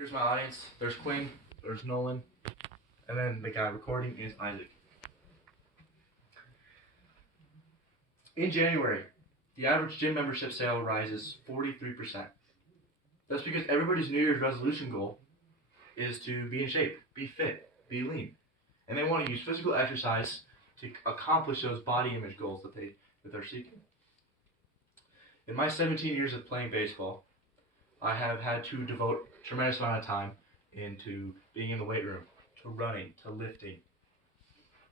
Here's my audience. There's Quinn, there's Nolan, and then the guy recording is Isaac. In January, the average gym membership sale rises 43%. That's because everybody's New Year's resolution goal is to be in shape, be fit, be lean. And they want to use physical exercise to accomplish those body image goals that they're seeking. In my 17 years of playing baseball, I have had to devote a tremendous amount of time into being in the weight room, to running, to lifting.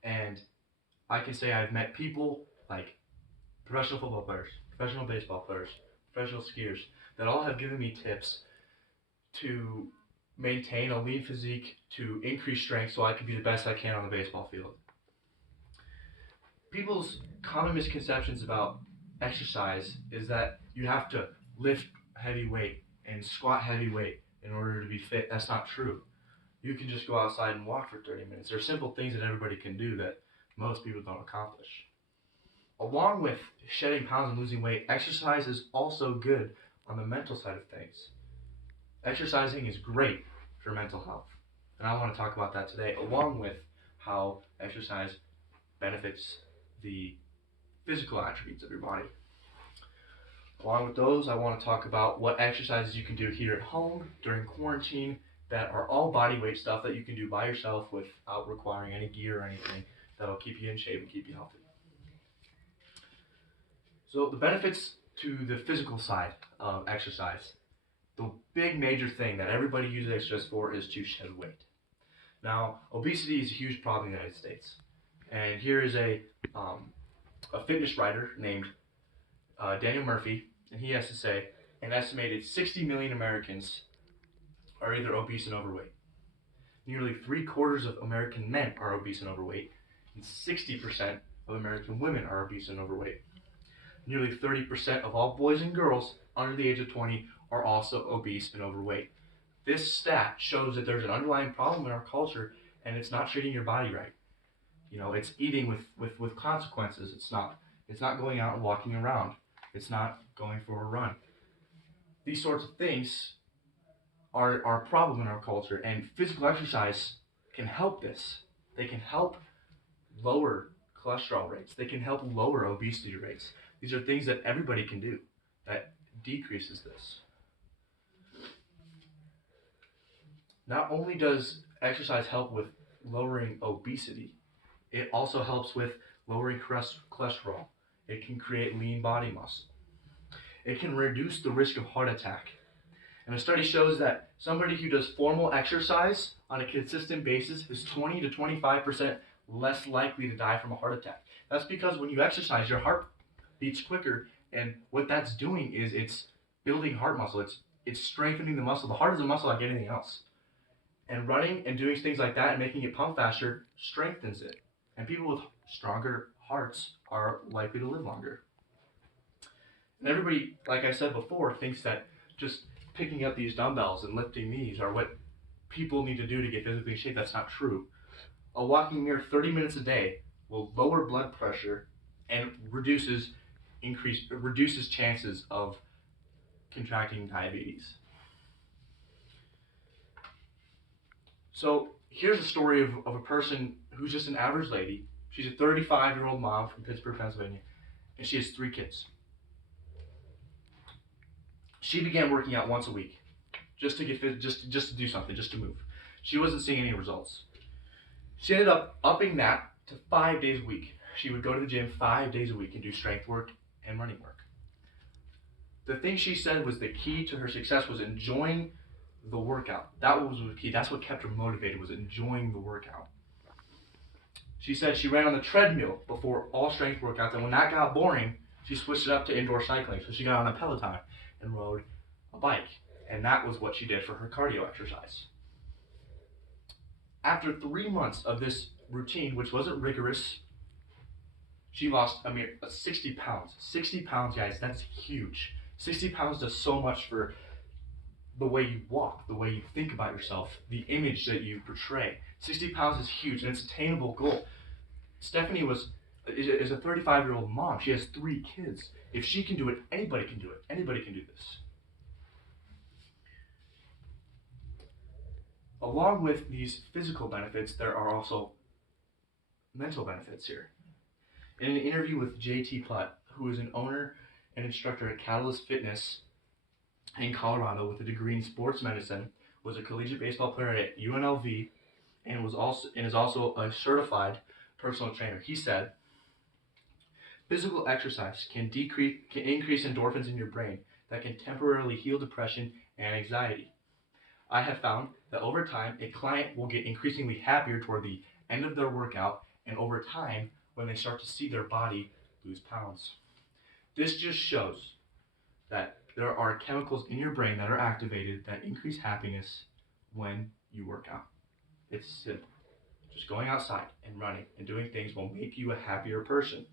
And I can say I've met people like professional football players, professional baseball players, professional skiers that all have given me tips to maintain a lean physique, to increase strength so I can be the best I can on the baseball field. People's common misconceptions about exercise is that you have to lift heavy weight and squat heavy weight in order to be fit. That's not true. You can just go outside and walk for 30 minutes. There are simple things that everybody can do that most people don't accomplish. Along with shedding pounds and losing weight, exercise is also good on the mental side of things. Exercising is great for mental health, and I want to talk about that today, along with how exercise benefits the physical attributes of your body. Along with those, I want to talk about what exercises you can do here at home during quarantine that are all body weight stuff that you can do by yourself without requiring any gear or anything that'll keep you in shape and keep you healthy. So the benefits to the physical side of exercise. The big major thing that everybody uses exercise for is to shed weight. Now, obesity is a huge problem in the United States. And here is a fitness writer named Daniel Murphy, and he has to say an estimated 60 million Americans are either obese and overweight. Nearly 3/4 of American men are obese and overweight, and 60% of American women are obese and overweight. Nearly 30% of all boys and girls under the age of 20 are also obese and overweight. This stat shows that there's an underlying problem in our culture, and it's not treating your body right. You know, it's eating with consequences. It's not going out and walking around. It's not going for a run. These sorts of things are a problem in our culture, and physical exercise can help this. They can help lower cholesterol rates. They can help lower obesity rates. These are things that everybody can do that decreases this. Not only does exercise help with lowering obesity, it also helps with lowering cholesterol. It can create lean body muscle. It can reduce the risk of heart attack. And a study shows that somebody who does formal exercise on a consistent basis is 20 to 25% less likely to die from a heart attack. That's because when you exercise, your heart beats quicker, and what that's doing is it's building heart muscle. It's strengthening the muscle. The heart is a muscle like anything else. And running and doing things like that and making it pump faster strengthens it. And people with stronger hearts are likely to live longer. And everybody, like I said before, thinks that just picking up these dumbbells and lifting these are what people need to do to get physically in shape. That's not true. A walking mere 30 minutes a day will lower blood pressure and reduces chances of contracting diabetes. So here's a story of a person who's just an average lady. She's a 35-year-old mom from Pittsburgh, Pennsylvania, and she has 3 kids. She began working out once a week, just to get fit, just to do something, just to move. She wasn't seeing any results. She ended up upping that to 5 days a week. She would go to the gym 5 days a week and do strength work and running work. The thing she said was the key to her success was enjoying the workout. That was the key. That's what kept her motivated, was enjoying the workout. She said she ran on the treadmill before all strength workouts, and when that got boring, she switched it up to indoor cycling. So she got on a Peloton and rode a bike, and that was what she did for her cardio exercise. After 3 months of this routine, which wasn't rigorous, she lost a mere 60 pounds. 60 pounds, guys, that's huge. 60 pounds does so much for the way you walk, the way you think about yourself, the image that you portray. 60 pounds is huge, and it's an attainable goal. Stephanie is a 35-year-old mom. She has 3 kids. If she can do it, anybody can do it. Anybody can do this. along with these physical benefits, there are also mental benefits here. In an interview with JT Putt, who is an owner and instructor at Catalyst Fitness in Colorado with a degree in sports medicine, was a collegiate baseball player at UNLV, and is also a certified personal trainer. He said, physical exercise can increase endorphins in your brain that can temporarily heal depression and anxiety. I have found that over time, a client will get increasingly happier toward the end of their workout and over time when they start to see their body lose pounds. This just shows that there are chemicals in your brain that are activated that increase happiness when you work out. It's simple. Just going outside and running and doing things will make you a happier person.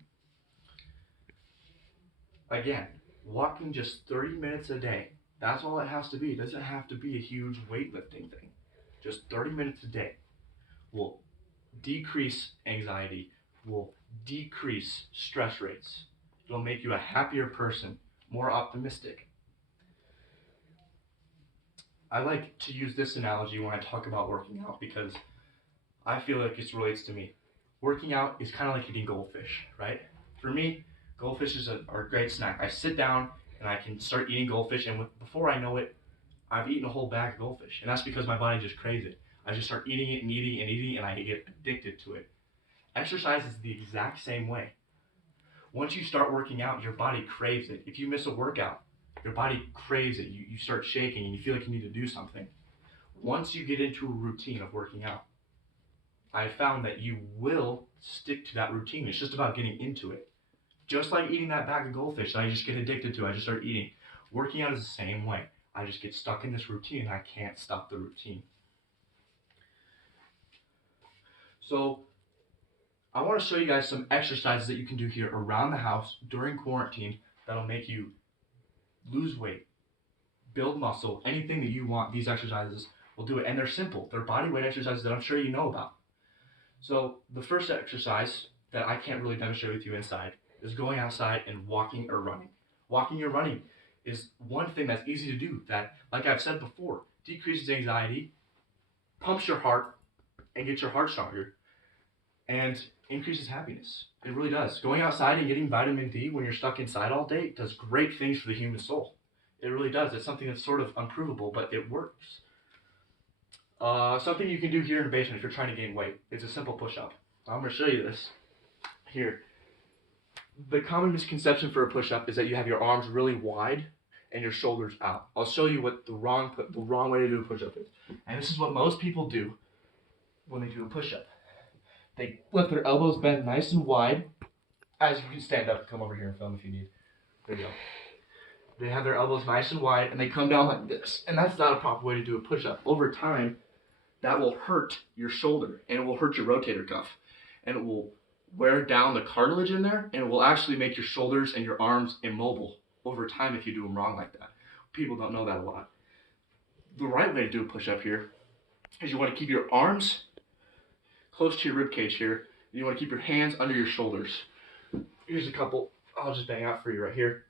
Again, walking just 30 minutes a day, that's all it has to be. It doesn't have to be a huge weightlifting thing. Just 30 minutes a day will decrease anxiety, will decrease stress rates. It'll make you a happier person, more optimistic. I like to use this analogy when I talk about working out because I feel like it relates to me. Working out is kind of like eating goldfish, right? For me, goldfish are a great snack. I sit down and I can start eating goldfish, and before I know it, I've eaten a whole bag of goldfish. And that's because my body just craves it. I just start eating it and eating and eating, and I get addicted to it. Exercise is the exact same way. Once you start working out, your body craves it. If you miss a workout, your body craves it. You start shaking and you feel like you need to do something. Once you get into a routine of working out, I found that you will stick to that routine. It's just about getting into it. Just like eating that bag of goldfish that I just get addicted to, I just start eating. Working out is the same way. I just get stuck in this routine and I can't stop the routine. So I want to show you guys some exercises that you can do here around the house during quarantine that'll make you lose weight, build muscle, anything that you want. These exercises will do it. And they're simple. They're body weight exercises that I'm sure you know about. So the first exercise that I can't really demonstrate with you inside is going outside and walking or running. Walking or running is one thing that's easy to do that, like I've said before, decreases anxiety, pumps your heart, and gets your heart stronger, and increases happiness. It really does. Going outside and getting vitamin D when you're stuck inside all day does great things for the human soul. It really does. It's something that's sort of unprovable, but it works. Something you can do here in the basement if you're trying to gain weight. It's a simple push-up. I'm going to show you this here. The common misconception for a push-up is that you have your arms really wide and your shoulders out. I'll show you what the wrong way to do a push-up is. And this is what most people do when they do a push-up. They let their elbows bend nice and wide. As you can stand up and come over here and film if you need. There you go. They have their elbows nice and wide and they come down like this. And that's not a proper way to do a push-up. Over time, that will hurt your shoulder and it will hurt your rotator cuff. And it will wear down the cartilage in there, and it will actually make your shoulders and your arms immobile over time if you do them wrong like that. People don't know that a lot. The right way to do a push-up here is you want to keep your arms close to your rib cage here, and you want to keep your hands under your shoulders. Here's a couple I'll just bang out for you right here.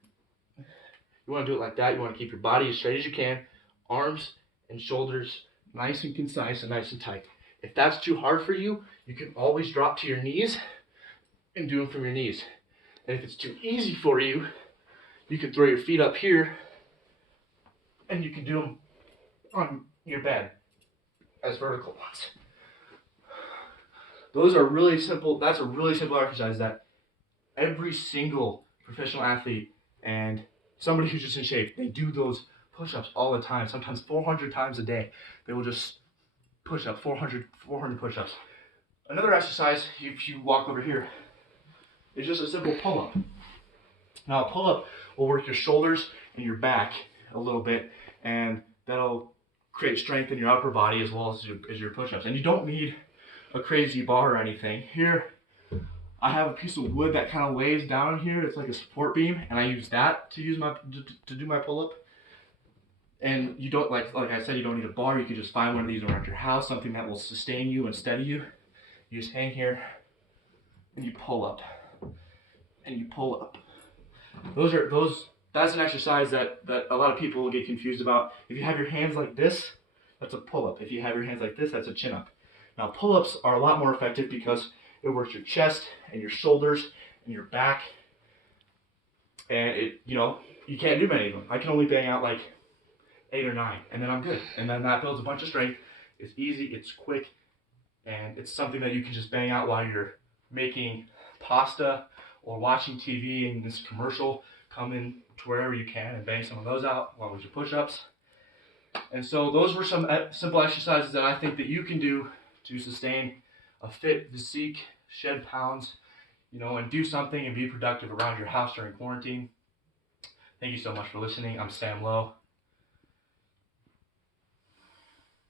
You want to do it like that. You want to keep your body as straight as you can, arms and shoulders nice and concise and nice and tight. If that's too hard for you, you can always drop to your knees and do them from your knees. And if it's too easy for you, you can throw your feet up here and you can do them on your bed as vertical ones. Those are really simple. That's a really simple exercise that every single professional athlete and somebody who's just in shape, they do those push-ups all the time, sometimes 400 times a day. They will just push up 400 push-ups. Another exercise, if you walk over here, is just a simple pull-up. Now a pull-up will work your shoulders and your back a little bit, and that'll create strength in your upper body as well as your push-ups. And you don't need a crazy bar or anything. Here, I have a piece of wood that kind of lays down here. It's like a support beam, and I use that to do my pull-up. And you don't, like I said, you don't need a bar. You can just find one of these around your house, something that will sustain you and steady you. You just hang here and you pull up. And you pull up. That's an exercise that a lot of people will get confused about. If you have your hands like this, That's a pull-up. If you have your hands like this, that's a chin-up. Now pull-ups are a lot more effective because it works your chest and your shoulders and your back. And you can't do many of them. I can only bang out like 8 or 9, and then I'm good. And then that builds a bunch of strength. It's easy, it's quick, and it's something that you can just bang out while you're making pasta or watching TV and this commercial. Come in to wherever you can and bang some of those out along with your push-ups. And so those were some simple exercises that I think that you can do to sustain a fit physique, shed pounds, and do something and be productive around your house during quarantine. Thank you so much for listening. I'm Sam Lowe.